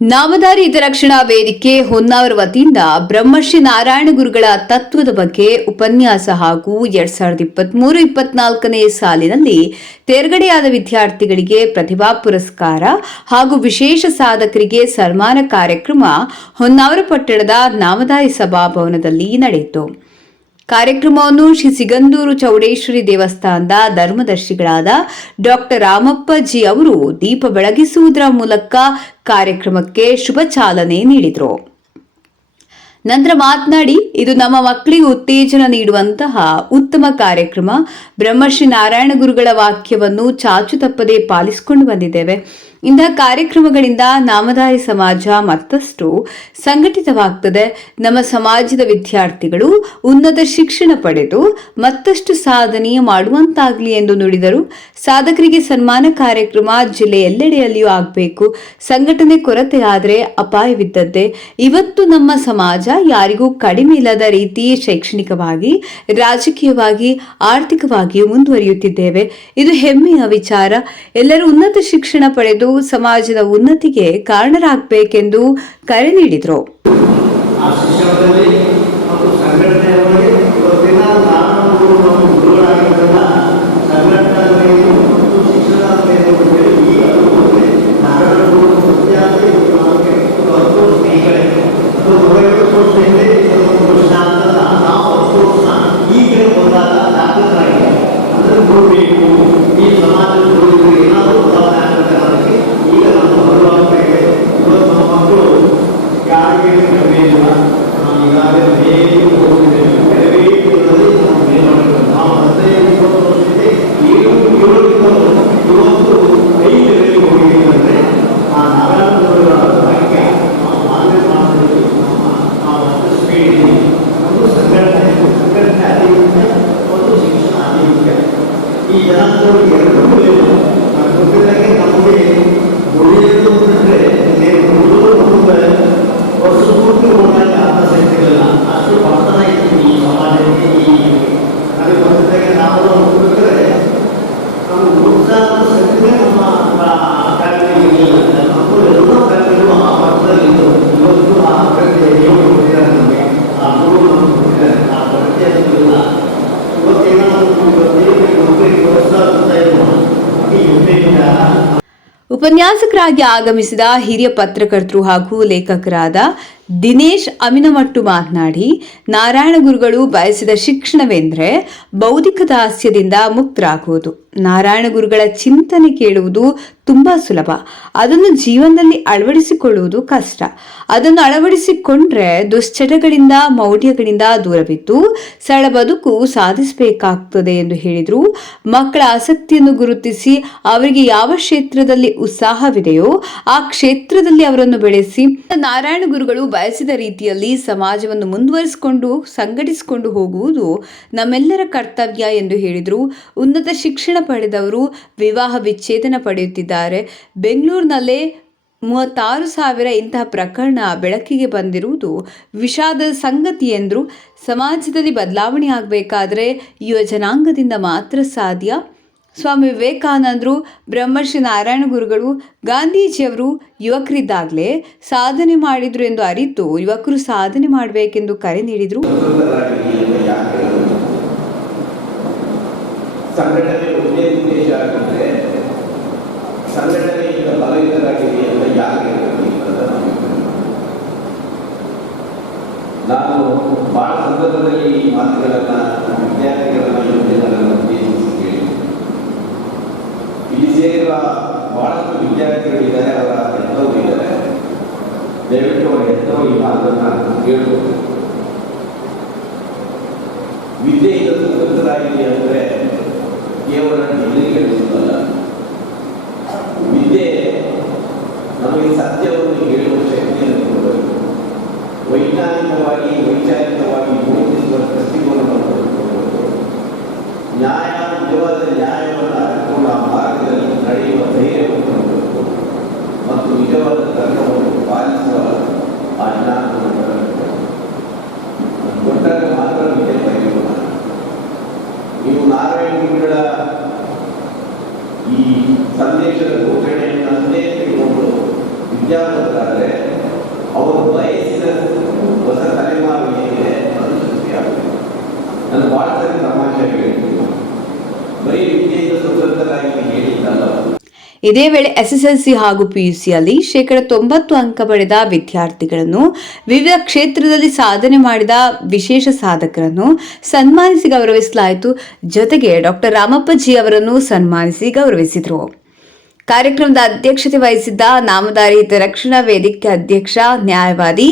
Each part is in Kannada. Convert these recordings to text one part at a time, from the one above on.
ನಾಮಧಾರಿ ಹಿತರಕ್ಷಣಾ ವೇದಿಕೆ ಹೊನ್ನಾವರ ವತಿಯಿಂದ ಬ್ರಹ್ಮಶ್ರೀ ನಾರಾಯಣ ಗುರುಗಳ ತತ್ವದ ಬಗ್ಗೆ ಉಪನ್ಯಾಸ ಹಾಗೂ 2023-24ನೇ ಸಾಲಿನಲ್ಲಿ ತೇರ್ಗಡೆಯಾದ ವಿದ್ಯಾರ್ಥಿಗಳಿಗೆ ಪ್ರತಿಭಾ ಪುರಸ್ಕಾರ ಹಾಗೂ ವಿಶೇಷ ಸಾಧಕರಿಗೆ ಸನ್ಮಾನ ಕಾರ್ಯಕ್ರಮ ಹೊನ್ನಾವರ ಪಟ್ಟಣದ ನಾಮಧಾರಿ ಸಭಾಭವನದಲ್ಲಿ ನಡೆಯಿತು. ಕಾರ್ಯಕ್ರಮವನ್ನು ಶ್ರೀ ಸಿಗಂದೂರು ಚೌಡೇಶ್ವರಿ ದೇವಸ್ಥಾನದ ಧರ್ಮದರ್ಶಿಗಳಾದ ಡಾಕ್ಟರ್ ರಾಮಪ್ಪ ಜಿ ಅವರು ದೀಪ ಬೆಳಗಿಸುವುದರ ಮೂಲಕ ಕಾರ್ಯಕ್ರಮಕ್ಕೆ ಶುಭ ಚಾಲನೆ ನೀಡಿದರು. ನಂತರ ಮಾತನಾಡಿ, ಇದು ನಮ್ಮ ಮಕ್ಕಳಿಗೆ ಉತ್ತೇಜನ ನೀಡುವಂತಹ ಉತ್ತಮ ಕಾರ್ಯಕ್ರಮ. ಬ್ರಹ್ಮಶ್ರೀ ನಾರಾಯಣ ಗುರುಗಳ ವಾಕ್ಯವನ್ನು ಚಾಚು ತಪ್ಪದೆ ಪಾಲಿಸಿಕೊಂಡು ಬಂದಿದ್ದೇವೆ. ಇಂತಹ ಕಾರ್ಯಕ್ರಮಗಳಿಂದ ನಾಮಧಾರಿ ಸಮಾಜ ಮತ್ತಷ್ಟು ಸಂಘಟಿತವಾಗ್ತದೆ. ನಮ್ಮ ಸಮಾಜದ ವಿದ್ಯಾರ್ಥಿಗಳು ಉನ್ನತ ಶಿಕ್ಷಣ ಪಡೆದು ಮತ್ತಷ್ಟು ಸಾಧನೆ ಮಾಡುವಂತಾಗಲಿ ಎಂದು ನುಡಿದರು. ಸಾಧಕರಿಗೆ ಸನ್ಮಾನ ಕಾರ್ಯಕ್ರಮ ಜಿಲ್ಲೆಯೆಲ್ಲೆಡೆಯಲ್ಲಿಯೂ ಆಗಬೇಕು. ಸಂಘಟನೆ ಕೊರತೆ ಆದರೆ ಅಪಾಯವಿದ್ದದ್ದೇ. ಇವತ್ತು ನಮ್ಮ ಸಮಾಜ ಯಾರಿಗೂ ಕಡಿಮೆ ಇಲ್ಲದ ರೀತಿ ಶೈಕ್ಷಣಿಕವಾಗಿ, ರಾಜಕೀಯವಾಗಿ, ಆರ್ಥಿಕವಾಗಿಯೂ ಮುಂದುವರಿಯುತ್ತಿದ್ದೇವೆ. ಇದು ಹೆಮ್ಮೆಯ ವಿಚಾರ. ಎಲ್ಲರೂ ಉನ್ನತ ಶಿಕ್ಷಣ ಪಡೆದು ಸಮಾಜದ ಉನ್ನತಿಗೆ ಕಾರಣರಾಗಬೇಕೆಂದು ಕರೆ ನೀಡಿದರು. ಉಪನ್ಯಾಸಕರಾಗಿ ಆಗಮಿಸಿದ ಹಿರಿಯ ಪತ್ರಕರ್ತರು ಹಾಗೂ ಲೇಖಕರಾದ ದಿನೇಶ್ ಅಮಿನಮಟ್ಟು ಮಾತನಾಡಿ, ನಾರಾಯಣ ಗುರುಗಳು ಬಯಸಿದ ಶಿಕ್ಷಣವೆಂದರೆ ಬೌದ್ಧಿಕ ದಾಸ್ಯದಿಂದ ಮುಕ್ತರಾಗುವುದು. ನಾರಾಯಣ ಗುರುಗಳ ಚಿಂತನೆ ಕೇಳುವುದು ತುಂಬಾ ಸುಲಭ, ಅದನ್ನು ಜೀವನದಲ್ಲಿ ಅಳವಡಿಸಿಕೊಳ್ಳುವುದು ಕಷ್ಟ. ಅದನ್ನು ಅಳವಡಿಸಿಕೊಂಡ್ರೆ ದುಶ್ಚಟಗಳಿಂದ, ಮೌಢ್ಯಗಳಿಂದ ದೂರವಿದ್ದು ಸರಳ ಬದುಕು ಸಾಧಿಸಬೇಕಾಗ್ತದೆ ಎಂದು ಹೇಳಿದರು. ಮಕ್ಕಳ ಆಸಕ್ತಿಯನ್ನು ಗುರುತಿಸಿ ಅವರಿಗೆ ಯಾವ ಕ್ಷೇತ್ರದಲ್ಲಿ ಉತ್ಸಾಹವಿದೆಯೋ ಆ ಕ್ಷೇತ್ರದಲ್ಲಿ ಅವರನ್ನು ಬೆಳೆಸಿ ನಾರಾಯಣ ಗುರುಗಳು ಬಯಸಿದ ರೀತಿಯಲ್ಲಿ ಸಮಾಜವನ್ನು ಮುಂದುವರಿಸಿಕೊಂಡು ಸಂಘಟಿಸಿಕೊಂಡು ಹೋಗುವುದು ನಮ್ಮೆಲ್ಲರ ಕರ್ತವ್ಯ ಎಂದು ಹೇಳಿದರು. ಉನ್ನತ ಶಿಕ್ಷಣ ಪಡೆದವರು ವಿವಾಹ ವಿಚ್ಛೇದನ ಪಡೆಯುತ್ತಿದ್ದಾರೆ. ಬೆಂಗಳೂರಿನಲ್ಲೇ 36,000 ಇಂತಹ ಪ್ರಕರಣ ಬೆಳಕಿಗೆ ಬಂದಿರುವುದು ವಿಷಾದದ ಸಂಗತಿ ಎಂದರು. ಸಮಾಜದಲ್ಲಿ ಬದಲಾವಣೆ ಆಗಬೇಕಾದರೆ ಯುವ ಜನಾಂಗದಿಂದ ಮಾತ್ರ ಸಾಧ್ಯ. ಸ್ವಾಮಿ ವಿವೇಕಾನಂದರು, ಬ್ರಹ್ಮಶ್ರೀ ನಾರಾಯಣ ಗುರುಗಳು, ಗಾಂಧೀಜಿಯವರು ಯುವಕರಿದ್ದಾಗಲೇ ಸಾಧನೆ ಮಾಡಿದರು ಎಂದು ಅರಿತು ಯುವಕರು ಸಾಧನೆ ಮಾಡಬೇಕೆಂದು ಕರೆ ನೀಡಿದರು. ಸಂಘಟನೆ ಒಂದೇ ಉದ್ದೇಶ ಆಗಿದ್ರೆ ಸಂಘಟನೆಯಿಂದ ಬಲಯುತರಾಗಿದೆ ಅಂತ ಯಾಕೆ ನಾನು ಬಹಳ ಸಂದರ್ಭದಲ್ಲಿ ಈ ಮಾತುಗಳನ್ನು ವಿದ್ಯಾರ್ಥಿಗಳನ್ನ ಯೋಜನೆಗಳನ್ನು ಉದ್ದೇಶಿಸಿ ಕೇಳಿ ಇಲ್ಲಿ ಸೇರಿರುವ ಬಹಳಷ್ಟು ವಿದ್ಯಾರ್ಥಿಗಳಿದ್ದಾರೆ, ಅವರ ಹೆತ್ತವರು ಇದ್ದಾರೆ. ದಯವಿಟ್ಟು ಅವರ ಹೆತ್ತವರು ಈ ಮಾತನ್ನು ಕೇಳಬಹುದು. ವಿದ್ಯೆಯಿಂದ ಸ್ವತಂತ್ರರಾಗಿದೆ ಅಂದರೆ ಕೇವಲ ಡಿಗ್ರಿ ಗಳಿಸುವುದಲ್ಲ. ವಿದ್ಯೆ ನಮಗೆ ಸತ್ಯವನ್ನು ಹೇಳುವ ಶಕ್ತಿಯನ್ನು ಕೊಡಬೇಕು. ವೈಜ್ಞಾನಿಕವಾಗಿ, ವೈಚಾರಿಕವಾಗಿ ಯೋಚಿಸುವ ದೃಷ್ಟಿಕೋನವನ್ನು ಕೊಡಬೇಕು. ನ್ಯಾಯ, ನಿಜವಾದ ನ್ಯಾಯವನ್ನು ಅರಿತುಕೊಂಡು ಆ ಮಾರ್ಗದಲ್ಲಿ ನಡೆಯುವ ಧೈರ್ಯವನ್ನು ಕೊಡಬೇಕು ಮತ್ತು ನಿಜವಾದ ಧರ್ಮವನ್ನು ಪಾಲಿಸುವ ಆ ಜ್ಞಾನವನ್ನು ಕೊಡಬೇಕು. ಕೊಟ್ಟಾಗ ಮಾತ್ರ ವಿದ್ಯೆ ಪಡೆಯುವ. ನೀವು ನಾರಾಯಣ ಗುರುಗಳ ಈ ಸಂದೇಶದ ಘೋಷಣೆಯನ್ನೇ ತೆಗೆದುಕೊಂಡು ವಿದ್ಯಾವಂತ ಮಾಡಬೇಕಾದ್ರೆ ಅವರು ಬಯಸಿದ ಹೊಸ ತಲೆಮಾರು ಏನಿದೆ ಅದು ಸೃಷ್ಟಿಯಾಗುತ್ತೆ. ನಾನು ಭಾಳ ಸರಿ ತಮಾಷೆ ಹೇಳಿದ್ದು, ಬರೀ ವಿದ್ಯೆಯಿಂದ ಸ್ವತಂತ್ರರಾಗಿ ಹೇಳಿದ್ದಲ್ಲ. ಇದೇ ವೇಳೆ ಎಸ್ಎಸ್ಎಲ್ಸಿ ಹಾಗೂ ಪಿಯುಸಿಯಲ್ಲಿ 90% ಅಂಕ ಪಡೆದ ವಿದ್ಯಾರ್ಥಿಗಳನ್ನು, ವಿವಿಧ ಕ್ಷೇತ್ರದಲ್ಲಿ ಸಾಧನೆ ಮಾಡಿದ ವಿಶೇಷ ಸಾಧಕರನ್ನು ಸನ್ಮಾನಿಸಿ ಗೌರವಿಸಲಾಯಿತು. ಜೊತೆಗೆ ಡಾಕ್ಟರ್ ರಾಮಪ್ಪಜಿ ಅವರನ್ನು ಸನ್ಮಾನಿಸಿ ಗೌರವಿಸಿದರು. ಕಾರ್ಯಕ್ರಮದ ಅಧ್ಯಕ್ಷತೆ ವಹಿಸಿದ್ದ ನಾಮಧಾರಿ ಹಿತರಕ್ಷಣಾ ವೇದಿಕೆ ಅಧ್ಯಕ್ಷ ನ್ಯಾಯವಾದಿ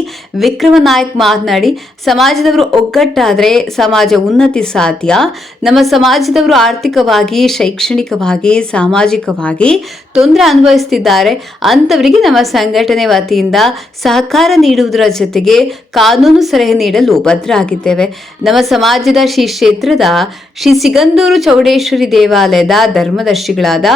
ವಿಕ್ರಮ ನಾಯ್ಕ್ ಮಾತನಾಡಿ, ಸಮಾಜದವರು ಒಗ್ಗಟ್ಟಾದರೆ ಸಮಾಜ ಉನ್ನತಿ ಸಾಧ್ಯ. ನಮ್ಮ ಸಮಾಜದವರು ಆರ್ಥಿಕವಾಗಿ, ಶೈಕ್ಷಣಿಕವಾಗಿ, ಸಾಮಾಜಿಕವಾಗಿ ತೊಂದರೆ ಅನುಭವಿಸುತ್ತಿದ್ದಾರೆ. ಅಂಥವರಿಗೆ ನಮ್ಮ ಸಂಘಟನೆ ವತಿಯಿಂದ ಸಹಕಾರ ನೀಡುವುದರ ಜೊತೆಗೆ ಕಾನೂನು ಸಲಹೆ ನೀಡಲು ಬದ್ಧರಾಗಿದ್ದೇವೆ. ನಮ್ಮ ಸಮಾಜದ ಶ್ರೀ ಕ್ಷೇತ್ರದ ಶ್ರೀ ಸಿಗಂದೂರು ಚೌಡೇಶ್ವರಿ ದೇವಾಲಯದ ಧರ್ಮದರ್ಶಿಗಳಾದ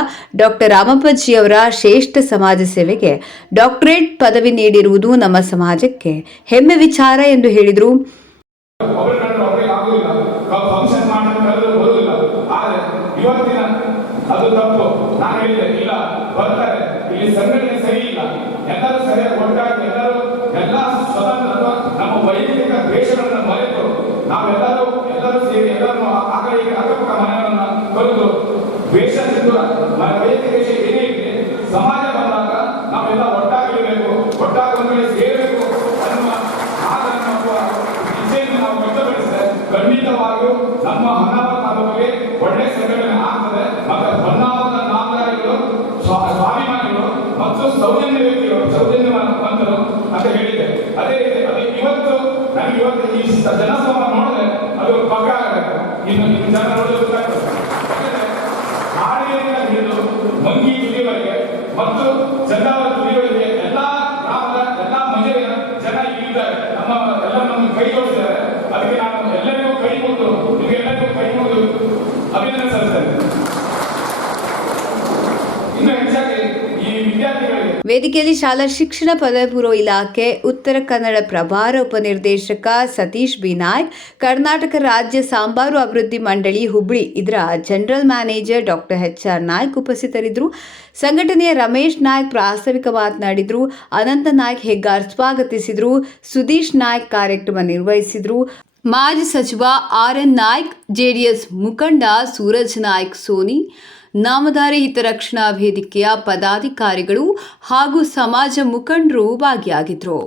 ಡಾಕ್ಟರ್ ರಾಮಪ್ಪ ಅವರ ಶ್ರೇಷ್ಠ ಸಮಾಜ ಸೇವೆಗೆ ಡಾಕ್ಟರೇಟ್ ಪದವಿ ನೀಡಿರುವುದು ನಮ್ಮ ಸಮಾಜಕ್ಕೆ ಹೆಮ್ಮೆ ವಿಚಾರ ಎಂದು ಹೇಳಿದರು. ಸಮಾಜ ಬಂದಾಗ ನಾವೆಲ್ಲ ಒಟ್ಟಾಗಿರಬೇಕು, ಒಟ್ಟಾಗಿ ಒಂದು ಕಡೆ ಸೇರಬೇಕು ಅನ್ನುವ ಇಚ್ಛೆಯನ್ನು ನಾವು ವ್ಯಕ್ತಪಡಿಸಿದರೆ ಖಂಡಿತವಾಗಿಯೂ ನಮ್ಮ ಹೊನ್ನಾವರ ತಾಲೂಕಿಗೆ ಒಳ್ಳೆ ಸಂಘಟನೆ ಆಗ್ತದೆ. ಮತ್ತು ಹೊನ್ನಾವರದ ನಾಮಧಾರಿಗಳು, ಸ್ವಾಭಿಮಾನಿಗಳು ಮತ್ತು ಸೌಜನ್ಯ ವ್ಯಕ್ತಿಗಳು, ಸೌಜನ್ಯವಂತರು ಅಂತ ಹೇಳಿದೆ. ಅದೇ ರೀತಿ ಅದು ಇವತ್ತು ಈ ಜನಸಮೂಹ ನೋಡಿದ್ರೆ ಅದು ಪಕ್ಕ ಆಗಬೇಕು. ಇನ್ನು ಜನ ನೋಡಿದ್ರೆ ಹಾಡಿಯಿಂದ ಹಿಡಿದು ಮಂಗಿ ತುದಿಯವರೆಗೆ ಮತ್ತು ಚಂದಾವರ ತುದಿಯವರೆಗೆ ಎಲ್ಲ ಗ್ರಾಮದ ಎಲ್ಲ ಮಹಿಳೆಯ ಜನ ಇಲ್ಲಿದ್ದಾರೆ. ಎಲ್ಲ ನಮಗೆ ಕೈ ಜೋಡಿಸಿದ್ದಾರೆ. ಅದಕ್ಕೆ ನಾನು ಎಲ್ಲರಿಗೂ ಕೈ ಮುಗಿದು ನಿಮಗೆಲ್ಲರಿಗೂ ಕೈ ಮುಗಿದು ಅಭಿನಂದನೆ ಸಲ್ಲಿಸ್ತೇನೆ. ಇನ್ನು ಹೆಚ್ಚಾಗಿ ಈ ವಿದ್ಯಾರ್ಥಿಗಳಿಗೆ ವೇದಿಕೆಯಲ್ಲಿ ಶಾಲಾ ಶಿಕ್ಷಣ ಪದವಿ ಪೂರ್ವ ಇಲಾಖೆ ಉತ್ತರ ಕನ್ನಡ ಪ್ರಭಾರ ಉಪನಿರ್ದೇಶಕ ಸತೀಶ್ ಬಿ ನಾಯ್ಕ್, ಕರ್ನಾಟಕ ರಾಜ್ಯ ಸಾಂಬಾರು ಅಭಿವೃದ್ಧಿ ಮಂಡಳಿ ಹುಬ್ಳಿ ಇದರ general manager doctor HR Naik ಉಪಸ್ಥಿತರಿದ್ದರು. ಸಂಘಟನೆಯ ರಮೇಶ್ ನಾಯ್ಕ್ ಪ್ರಾಸ್ತಾವಿಕ ಮಾತನಾಡಿದರು. ಅನಂತ ನಾಯ್ಕ್ ಹೆಗ್ಗಾರ್ ಸ್ವಾಗತಿಸಿದರು. ಸುದೀಶ್ ನಾಯ್ಕ್ ಕಾರ್ಯಕ್ರಮ ನಿರ್ವಹಿಸಿದರು. ಮಾಜಿ ಸಚಿವ RN ನಾಯ್ಕ್, JDS ಮುಖಂಡ ಸೂರಜ್ ನಾಯ್ಕ್ ಸೋನಿ, ನಾಮಧಾರಿ ಹಿತರಕ್ಷಣಾ ವೇದಿಕೆಯ ಪದಾಧಿಕಾರಿಗಳು ಹಾಗೂ ಸಮಾಜ ಮುಖಂಡರು ಭಾಗಿಯಾಗಿದ್ದರು.